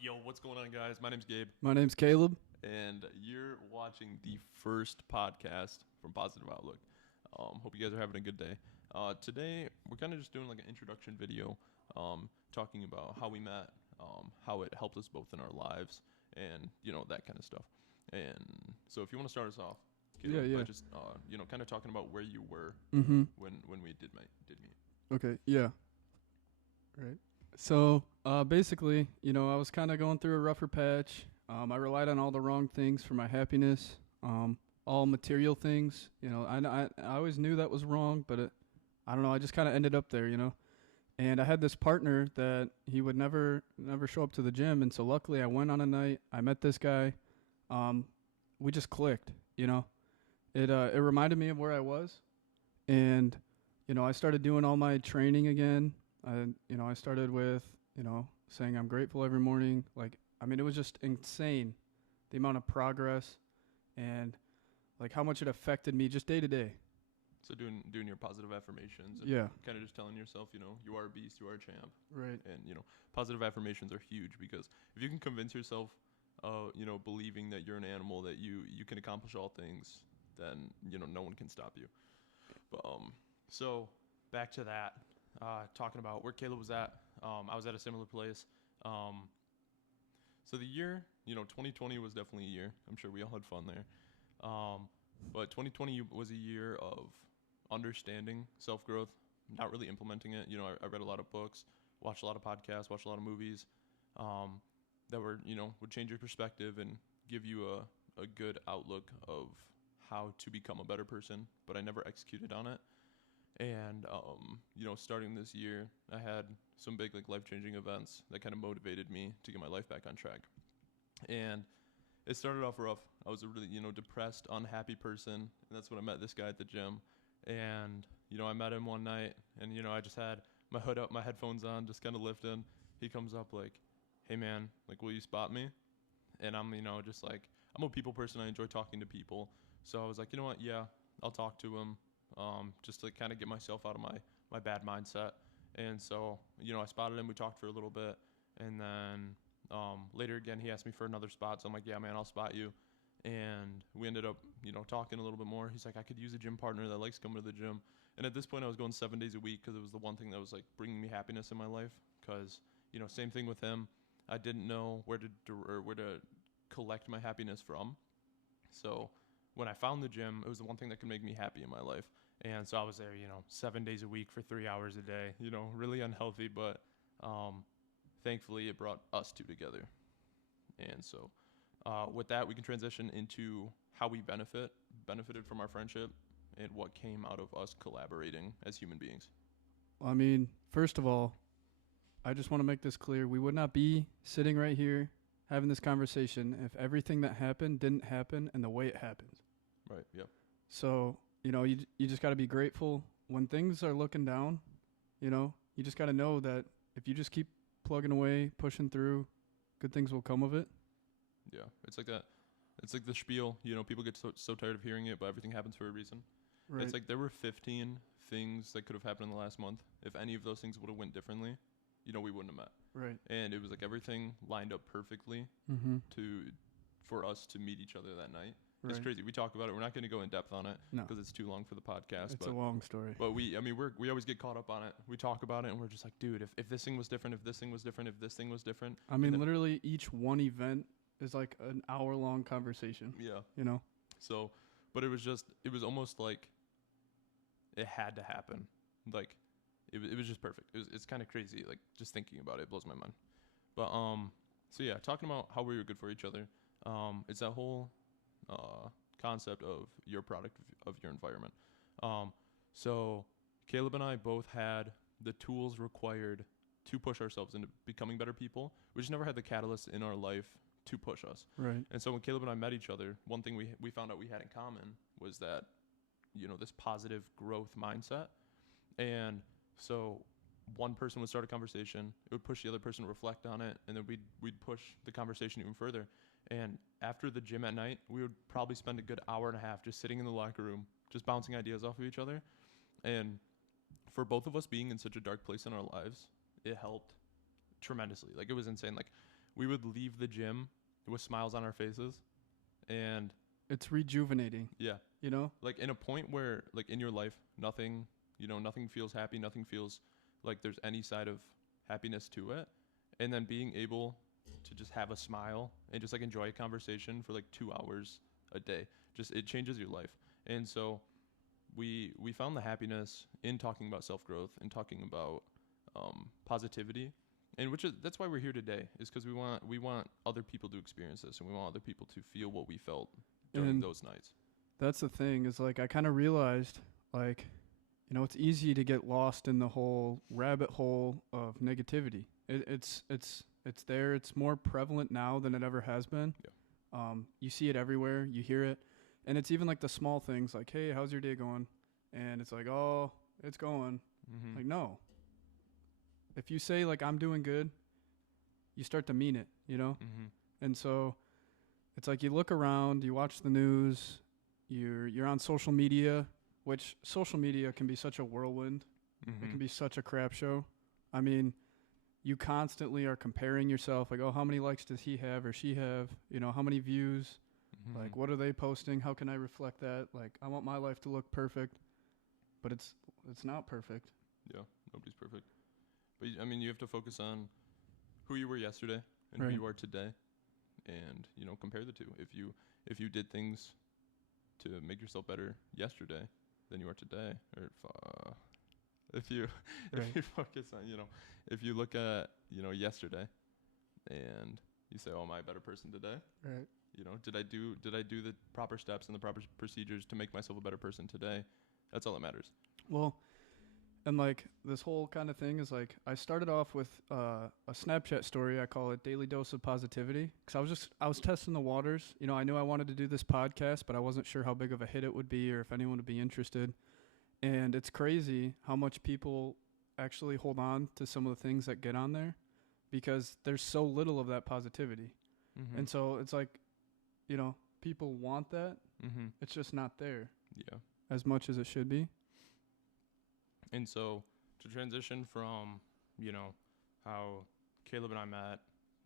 Yo, what's going on, guys? My name's Gabe, My name's Caleb. and you're watching the first podcast from Positive Outlook. Hope you guys are having a good day. Today, we're kind of just doing like an introduction video, talking about how we met, how it helped us both in our lives, and that kind of stuff. And so, if you want to start us off, Caleb, Yeah. by just kind of talking about where you were Mm-hmm. when we did meet. Okay, yeah. Right. So, basically, I was kind of going through a rougher patch. I relied on all the wrong things for my happiness, all material things. I always knew that was wrong, but I don't know. I just kind of ended up there, And I had this partner that he would never show up to the gym, and so luckily I went on a night. I met this guy. We just clicked, It reminded me of where I was, and I started doing all my training again. I started with saying I'm grateful every morning. It was just insane, the amount of progress and like how much it affected me just day to day. So doing your positive affirmations and Yeah. kind of just telling yourself, you are a beast, you are a champ. Right. And positive affirmations are huge because if you can convince yourself, believing that you're an animal, that you can accomplish all things, then no one can stop you. But so back to that, talking about where Caleb was at. I was at a similar place. So the year, 2020 was definitely a year. I'm sure we all had fun there. But 2020 was a year of understanding self-growth, not really implementing it. I read a lot of books, watched a lot of podcasts, watched a lot of movies that would change your perspective and give you a good outlook of how to become a better person, but I never executed on it. And, starting this year, I had some big life-changing events that kind of motivated me to get my life back on track. And it started off rough. I was a really, depressed, unhappy person. And that's when I met this guy at the gym. And, I met him one night and, I just had my hood up, my headphones on, just kind of lifting. He comes up like, hey man, will you spot me? And I'm, just like, I'm a people person. I enjoy talking to people. So I was like, you know what? Yeah, I'll talk to him. Just to kind of get myself out of my bad mindset. And so, I spotted him. We talked for a little bit. And then later again, he asked me for another spot. So I'm like, yeah, man, I'll spot you. And we ended up, talking a little bit more. He's like, I could use a gym partner that likes coming to the gym. And at this point, I was going 7 days a week because it was the one thing that was bringing me happiness in my life. Because, same thing with him. I didn't know where to collect my happiness from. So when I found the gym, it was the one thing that could make me happy in my life. And so I was there, 7 days a week for 3 hours a day, really unhealthy, but thankfully it brought us two together. And so with that, we can transition into how we benefited from our friendship and what came out of us collaborating as human beings. First of all, I just want to make this clear. We would not be sitting right here having this conversation if everything that happened didn't happen and the way it happened. Right, yep. So, you just got to be grateful when things are looking down. You just got to know that if you just keep plugging away, pushing through, good things will come of it. Yeah, it's like that. It's like the spiel, people get so tired of hearing it, but everything happens for a reason. Right. It's like there were 15 things that could have happened in the last month. If any of those things would have went differently, we wouldn't have met. Right. And it was like everything lined up perfectly for us to meet each other that night. It's Right. crazy. We talk about it. We're not going to go in depth on it No. because it's too long for the podcast. It's a long story. But we always get caught up on it. We talk about it and we're just like, dude, if this thing was different, if this thing was different, if this thing was different. Literally each one event is like an hour-long conversation. Yeah. So, but it was almost like it had to happen. It was just perfect. It's kind of crazy. Just thinking about it blows my mind. But so yeah, talking about how we were good for each other. It's that whole concept of your product of your environment. So Caleb and I both had the tools required to push ourselves into becoming better people. We just never had the catalyst in our life to push us. Right. And so when Caleb and I met each other, one thing we found out we had in common was that this positive growth mindset. And so one person would start a conversation, it would push the other person to reflect on it, and then we'd push the conversation even further. And after the gym at night, we would probably spend a good hour and a half just sitting in the locker room, just bouncing ideas off of each other. And for both of us being in such a dark place in our lives, it helped tremendously. It was insane. we would leave the gym with smiles on our faces, and It's rejuvenating, yeah, you know? like in a point where like in your life, nothing, nothing feels happy, nothing feels like there's any side of happiness to it, and then being able to just have a smile and just like enjoy a conversation for like 2 hours a day, just it changes your life. And so we found the happiness in talking about self growth and talking about positivity, and that's why we're here today, is because we want other people to experience this, and we want other people to feel what we felt during And those nights. that's the thing, is like I kind of realized, like, it's easy to get lost in the whole rabbit hole of negativity. It's there. It's more prevalent now than it ever has been. Yeah. You see it everywhere. You hear it, and it's even like the small things, like, "Hey, how's your day going?" And it's like, "Oh, it's going." Mm-hmm. Like, no. If you say like I'm doing good, you start to mean it. Mm-hmm. And so it's like you look around, you watch the news, you're on social media, which social media can be such a whirlwind. Mm-hmm. It can be such a crap show. I mean, you constantly are comparing yourself, like, oh, how many likes does he have or she have? How many views? Mm-hmm. Like, what are they posting? How can I reflect that? Like, I want my life to look perfect, but it's not perfect. Yeah, nobody's perfect. But I mean, you have to focus on who you were yesterday and Right. who you are today, and compare the two. If you did things to make yourself better yesterday than you are today, or if you Right. if you focus on if you look at yesterday and you say, oh, am I a better person today? Right. Did I do the proper steps and the proper procedures to make myself a better person today? That's all that matters. Well, and like this whole kind of thing is like I started off with a Snapchat story. I call it Daily Dose of Positivity, because I was testing the waters. I knew I wanted to do this podcast, but I wasn't sure how big of a hit it would be or if anyone would be interested. And it's crazy how much people actually hold on to some of the things that get on there, because there's so little of that positivity. Mm-hmm. And so it's like, people want that. Mm-hmm. It's just not there Yeah. as much as it should be. And so to transition from, how Caleb and I met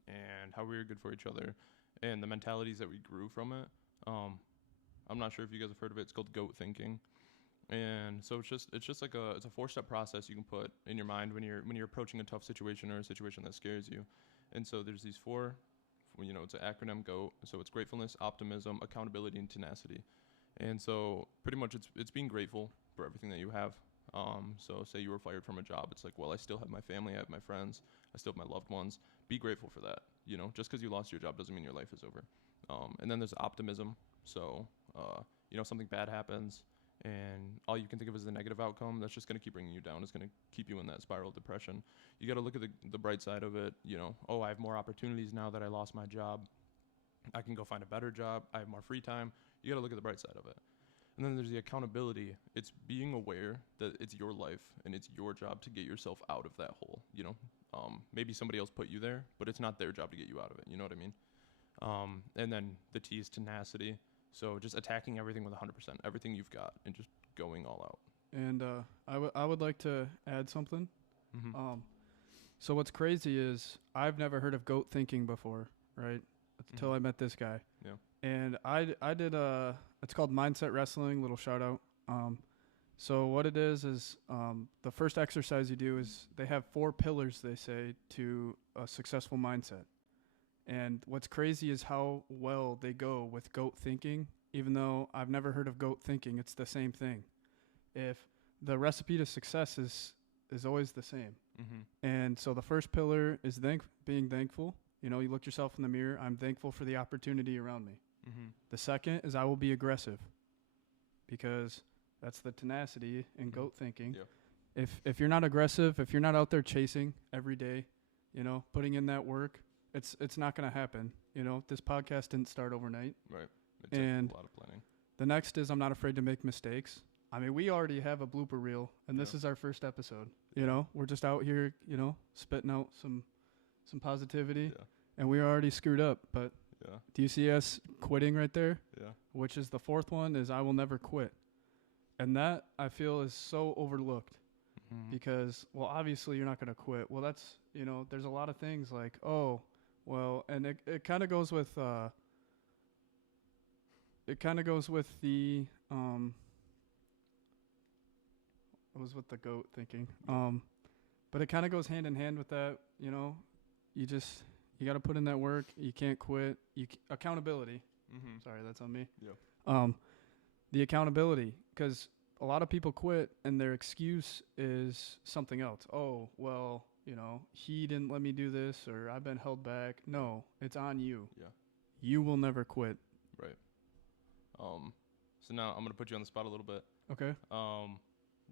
and how we were good for each other and the mentalities that we grew from it, I'm not sure if you guys have heard of it. It's called GOAT thinking. And so it's just like it's a 4-step process you can put in your mind when you're approaching a tough situation or a situation that scares you. And so there's these 4, it's an acronym GOAT. So it's gratefulness, optimism, accountability, and tenacity. And so pretty much it's being grateful for everything that you have. So say you were fired from a job, it's like, well, I still have my family, I have my friends, I still have my loved ones. Be grateful for that. Just because you lost your job doesn't mean your life is over. And then there's optimism. So, something bad happens and all you can think of is the negative outcome. That's just going to keep bringing you down. It's going to keep you in that spiral of depression. You got to look at the bright side of it. Oh, I have more opportunities now that I lost my job. I can go find a better job. I have more free time. You got to look at the bright side of it. And then there's the accountability. It's being aware that it's your life and it's your job to get yourself out of that hole. Maybe somebody else put you there, but it's not their job to get you out of it. You know what I mean? And then the T is tenacity. So just attacking everything with 100%, everything you've got, and just going all out. And I would like to add something. Mm-hmm. So what's crazy is I've never heard of GOAT thinking before, right? Until I met this guy. Yeah. And I did it's called Mindset Wrestling, little shout out. So what it is the first exercise you do is they have 4 pillars, they say, to a successful mindset. And what's crazy is how well they go with GOAT thinking. Even though I've never heard of GOAT thinking, it's the same thing. If the recipe to success is always the same. Mm-hmm. And so the first pillar is being thankful. You look yourself in the mirror. I'm thankful for the opportunity around me. Mm-hmm. The second is I will be aggressive, because that's the tenacity in Mm-hmm. GOAT thinking. Yep. If you're not aggressive, if you're not out there chasing every day, putting in that work, it's not going to happen. This podcast didn't start overnight. Right. It And took a lot of planning. The next is I'm not afraid to make mistakes. I mean, we already have a blooper reel, and this Yeah. is our first episode. We're just out here, spitting out some positivity, Yeah. and we already screwed up. But Yeah. do you see us quitting right there? Yeah. Which is the 4th one, is I will never quit. And that, I feel, is so overlooked, Mm-hmm. because, well, obviously you're not going to quit. Well, that's, there's a lot of things like, oh, well, and it kind of goes with the I was with the goat thinking. But it kind of goes hand in hand with that, you know. You got to put in that work. You can't quit. Accountability. Mm-hmm. Sorry, that's on me. Yeah. The accountability, because a lot of people quit and their excuse is something else. Oh, well, you know, he didn't let me do this, or I've been held back. No, it's on you. Yeah. You will never quit. Right. So now I'm gonna put you on the spot a little bit. Okay.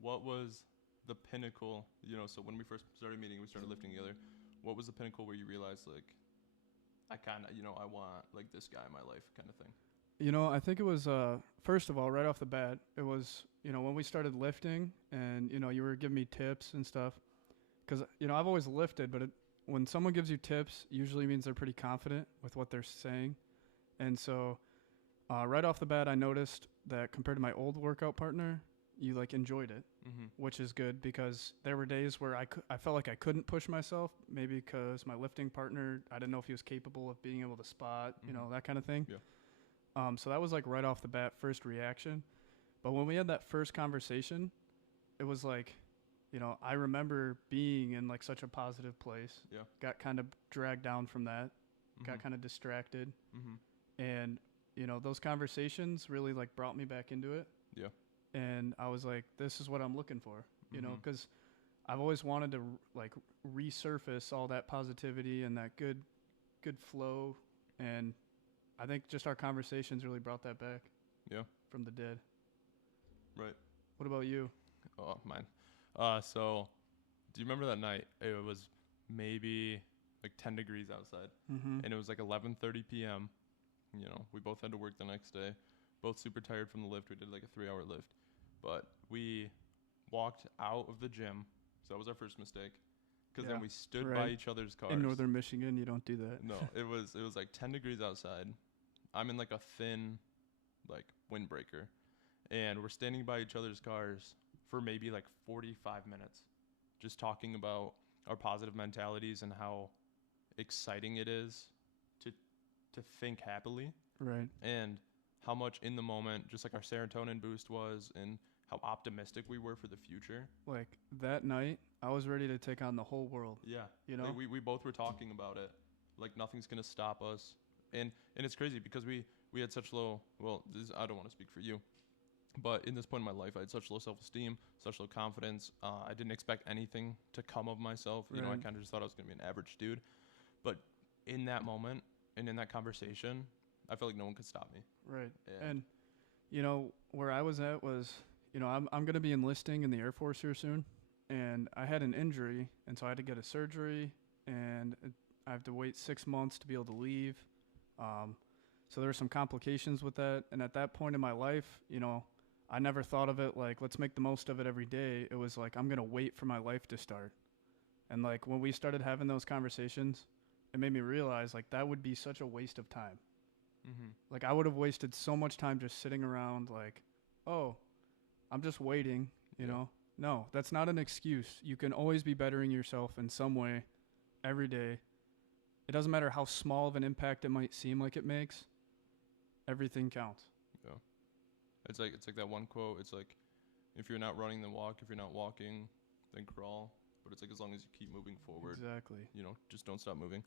What was the pinnacle? You know, so when we first started meeting, we started lifting together. What was the pinnacle where you realized, like, I kind of, you know, I want like this guy in my life, kind of thing? You know, I think it was first of all, right off the bat, it was, you know, when we started lifting, and you know, you were giving me tips and stuff, because you know, I've always lifted, but when someone gives you tips, usually means they're pretty confident with what they're saying, and so right off the bat, I noticed that compared to my old workout partner, you like enjoyed it, which is good, because there were days where I felt like I couldn't push myself, maybe because my lifting partner, I didn't know if he was capable of being able to spot, you know, that kind of thing. Yeah. So that was like right off the bat, first reaction. But when we had that first conversation, it was like, you know, I remember being in like such a positive place. Yeah. Got kind of dragged down from that. Got kind of distracted. And, you know, those conversations really like brought me back into it. Yeah. And I was like, this is what I'm looking for, you know, because I've always wanted to like resurface all that positivity and that good flow. And I think just our conversations really brought that back. Yeah. From the dead. Right. What about you? Oh, mine. So do you remember that night? It was maybe like 10 degrees outside, and it was like 11:30 p.m. You know, we both had to work the next day, both super tired from the lift. We did like a 3-hour lift, but we walked out of the gym. So that was our first mistake, because then we stood by each other's cars. In northern Michigan, you don't do that. No, it was like 10 degrees outside. I'm in like a thin, like windbreaker, and we're standing by each other's cars for maybe like 45 minutes, just talking about our positive mentalities and how exciting it is to think happily. Right. And how much in the moment, just like our serotonin boost was, and how optimistic we were for the future. Like that night, I was ready to take on the whole world. Yeah. You know, like we both were talking about it. Like nothing's going to stop us. And it's crazy because we had such low, well, I don't want to speak for you, but in this point in my life, I had such low self-esteem, such low confidence. I didn't expect anything to come of myself. You know, I kind of just thought I was going to be an average dude. But in that moment and in that conversation, I felt like no one could stop me. Right. And you know, where I was at was, you know, I'm going to be enlisting in the Air Force here soon, and I had an injury, and so I had to get a surgery, and I have to wait 6 months to be able to leave. So there were some complications with that, and at that point in my life, you know, I never thought of it like, let's make the most of it every day. It was like, I'm going to wait for my life to start. And like when we started having those conversations, it made me realize like that would be such a waste of time. Like I would have wasted so much time just sitting around like, oh, I'm just waiting, you know. No, that's not an excuse. You can always be bettering yourself in some way every day. It doesn't matter how small of an impact it might seem like it makes. Everything counts. Yeah. It's like that one quote. It's like, if you're not running, then walk. If you're not walking, then crawl. But it's like, as long as you keep moving forward. Exactly. You know, just don't stop moving.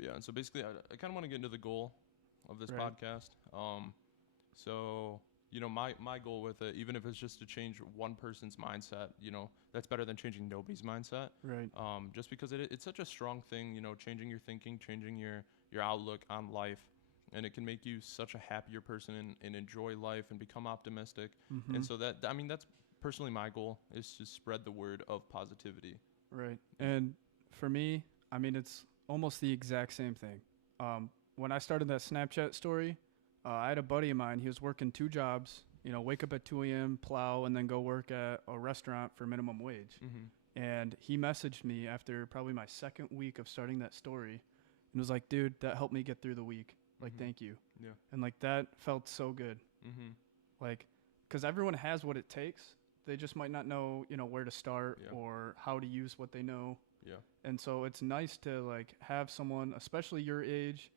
Yeah, and so basically, I kind of want to get into the goal of this podcast. So, you know, my goal with it, even if it's just to change one person's mindset, you know, that's better than changing nobody's mindset. Right. Just because it's such a strong thing, you know, changing your thinking, changing your outlook on life. And it can make you such a happier person and enjoy life and become optimistic. And so that's personally my goal, is to spread the word of positivity. Right. And for me, I mean, it's almost the exact same thing. When I started that Snapchat story, I had a buddy of mine. He was working 2 jobs, you know, wake up at 2 a.m., plow, and then go work at a restaurant for minimum wage. And he messaged me after probably my 2nd week of starting that story and was like, dude, that helped me get through the week. Like, thank you. Yeah. And like that felt so good. Like, because everyone has what it takes. They just might not know, you know, where to start or how to use what they know. Yeah. And so it's nice to like have someone, especially your age,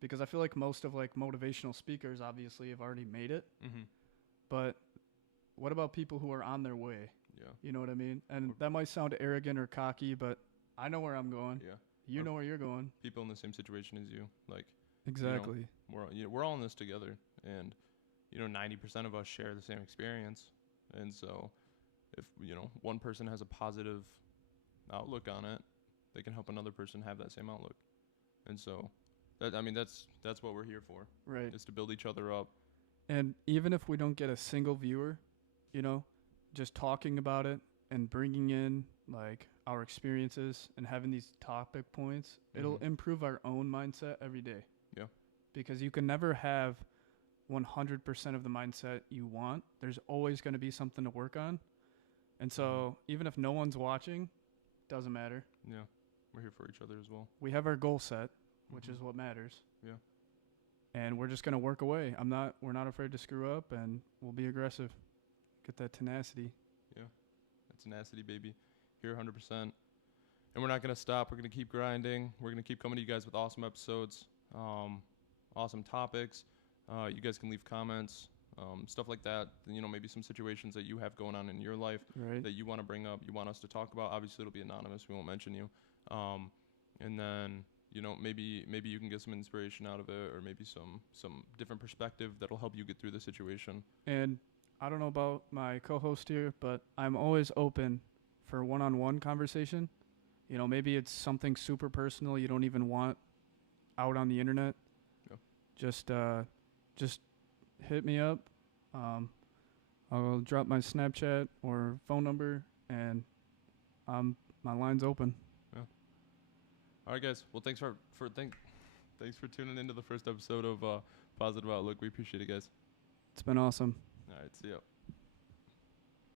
because I feel like most of like motivational speakers obviously have already made it. Mm-hmm. But what about people who are on their way? Yeah. You know what I mean? And that might sound arrogant or cocky, but I know where I'm going. Yeah. You Or know where you're going. people in the same situation as you. Like, Exactly. we're all in this together, and 90% of us share the same experience. And so if one person has a positive outlook on it, they can help another person have that same outlook. And so that's what we're here for, Right. is to build each other up. And even if we don't get a single viewer, you know, just talking about it and bringing in like our experiences and having these topic points, it'll Mhm. improve our own mindset every day. Yeah. Because you can never have 100% of the mindset you want. There's always going to be something to work on. And so even if no one's watching, doesn't matter. Yeah. We're here for each other as well. We have our goal set, which Mhm. is what matters. Yeah. And we're just going to work away. We're not afraid to screw up, and we'll be aggressive. Get that tenacity. Yeah. That's tenacity, baby. Here 100%. And we're not going to stop. We're going to keep grinding. We're going to keep coming to you guys with awesome episodes, awesome topics. You guys can leave comments, stuff like that. Maybe some situations that you have going on in your life Right. that you want to bring up, you want us to talk about. Obviously, it'll be anonymous. We won't mention you. And then, maybe you can get some inspiration out of it, or maybe some different perspective that'll help you get through the situation. And I don't know about my co-host here, but I'm always open for one-on-one conversation. Maybe it's something super personal you don't even want out on the internet. Yeah. Just hit me up. I'll drop my Snapchat or phone number, and my line's open. All right, guys. Well, thanks for tuning into the first episode of Positive Outlook. We appreciate it, guys. It's been awesome. All right, see ya.